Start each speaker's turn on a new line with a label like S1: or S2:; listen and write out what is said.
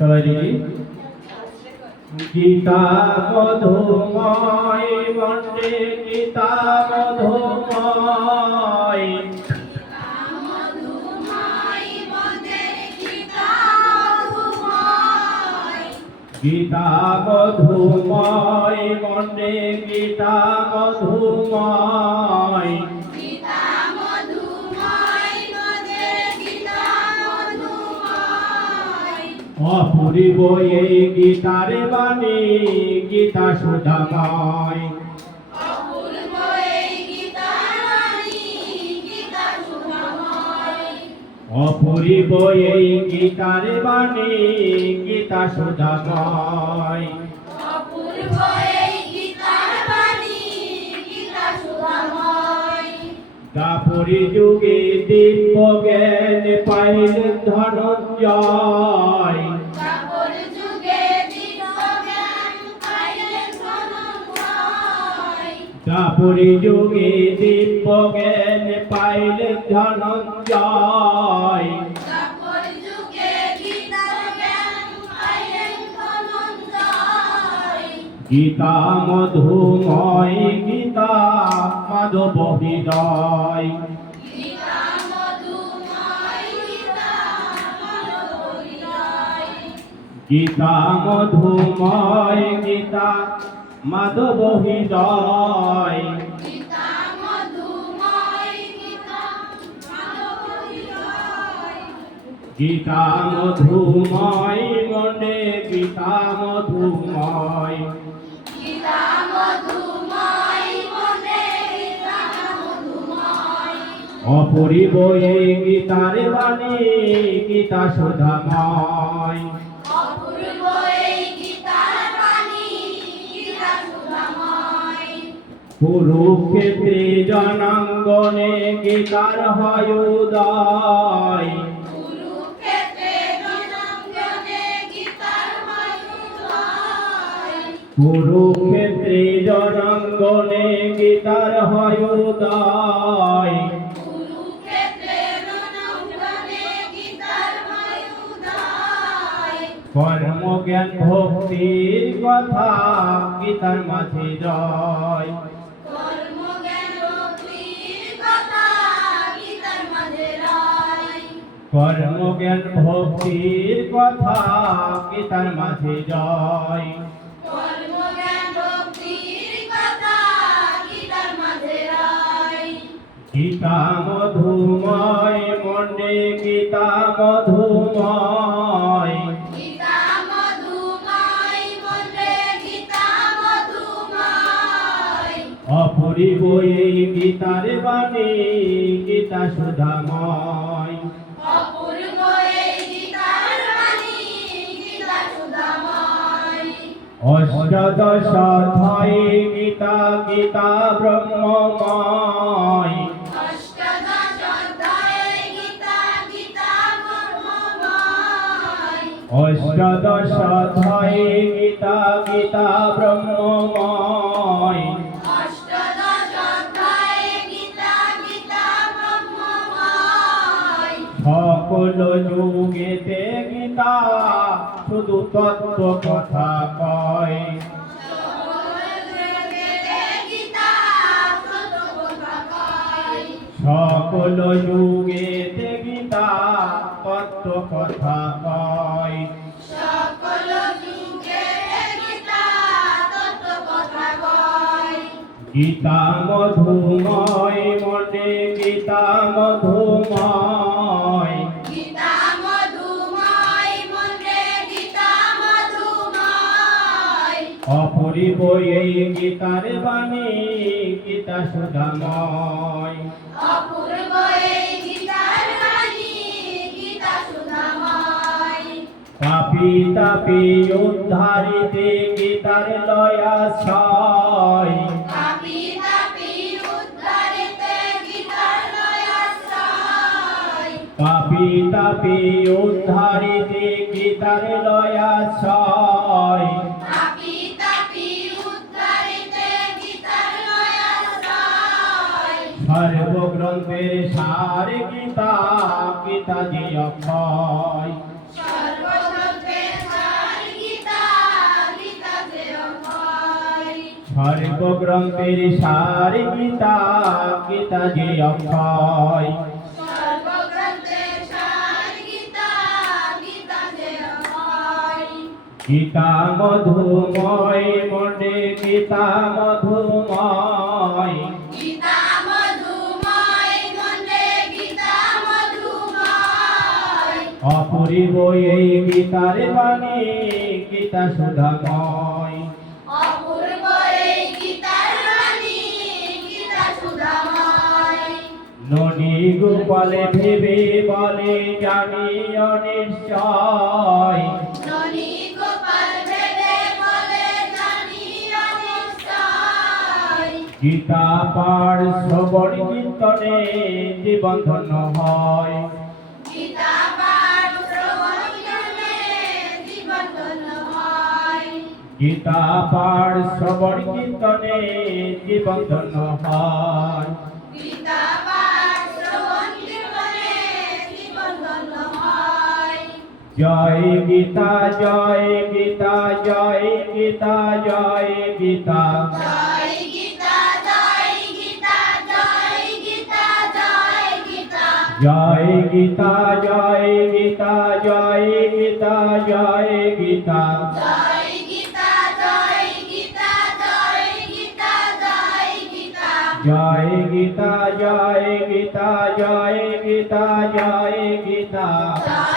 S1: সবাই দেখি গীতা মধুময় বন্দে গীতা মধুময়। গীতা মধুময় বন্দে গীতা অপূর্ব এই গীতার বাণী গীতা সুধাময় অপূর্ব এই গীতার বাণী গীতা সুধাময় দাপরি যুগে দিব্য জ্ঞান পাইলেন ধনঞ্জয়। দাপরি যুগে দিব্য জ্ঞান পাইলেন ধনঞ্জয়। গীতা মধুময় গীতা মাধব হৃদয়। গীতা মধুময় গীতা মাধব হৃদয় গীতা মধুময় মনে গীতা মধুময় অপরিব এই গীতার বাণী গীতা সুধাময় কুরুক্ষেত্রে জনাঙ্গনে গীতার হয় উদয়। কুরুক্ষেত্রে জনাঙ্গনে গীতার হয় উদয়। কর্মজ্ঞান ভক্তির কথা গীতার মাঝে জয়। কর্মজ্ঞান ভক্তির কথা গীতার মাঝে জয়? গীতা মধুময় মনে গীতা মধুময়। অপরিব এই গীতার বাণী গীতা সুধাময়। অষ্টাদশ অধ্যায়ে গীতা গীতা ব্রহ্মময়। অষ্টাদশ অধ্যায়ে গীতা গীতা ব্রহ্মময়। সকল যুগেতে গীতা শুধু তত্ত্ব কথা সকল যুগে দেবিতা কত কথা কয়। সকল যুগে দেবিতা তত্ত্ব কথা কয়।
S2: গীতা মধুময় মনে গীতা মধুময়।
S1: অপরিব এই গীতার বাণী গীতা সুধাময়।
S2: অপূর্ব এই গীতার বাণী গীতা সুধাময়।
S1: পাপি তাপি উদ্ধারিতে গীতার লয়াশয়
S2: পাপি তাপি উদ্ধারিতে গীতার লয়াশ্রয়।
S1: পাপি তাপি উদ্ধারিতে গীতার লয়াশয়
S2: পাপি
S1: গ্রন্থের সার গীতা গীতা জি অক্ষয়। সর্বগ্রন্থের সার গীতা গীতা জি অক্ষয়।
S2: গীতা
S1: মধুময় মনে গীতা মধুময় করিব এই গীতার বাণী গীতা সুধা কয়
S2: ননী গোপালে ভেবে বলে জানি অনিশ্চয়
S1: গীতা পাঠ শ্রবণ কীর্তনে জীবন ধন্য হয়।
S2: গীতা পাঠ শ্রবণ কীর্তনে জীবন ধন্য হয়।
S1: গীতা পাঠ শ্রবণ কীর্তনে জীবন ধন্য হয়। জয় গীতা জয় গীতা জয় গীতা জয় গীতা।
S2: জয় গীতা জয় গীতা জয় গীতা জয় গীতা।
S1: জয় গীতা জয় গীতা জয় গীতা জয় গীতা। जय गीता जय गीता जय गीता जय
S2: गीता।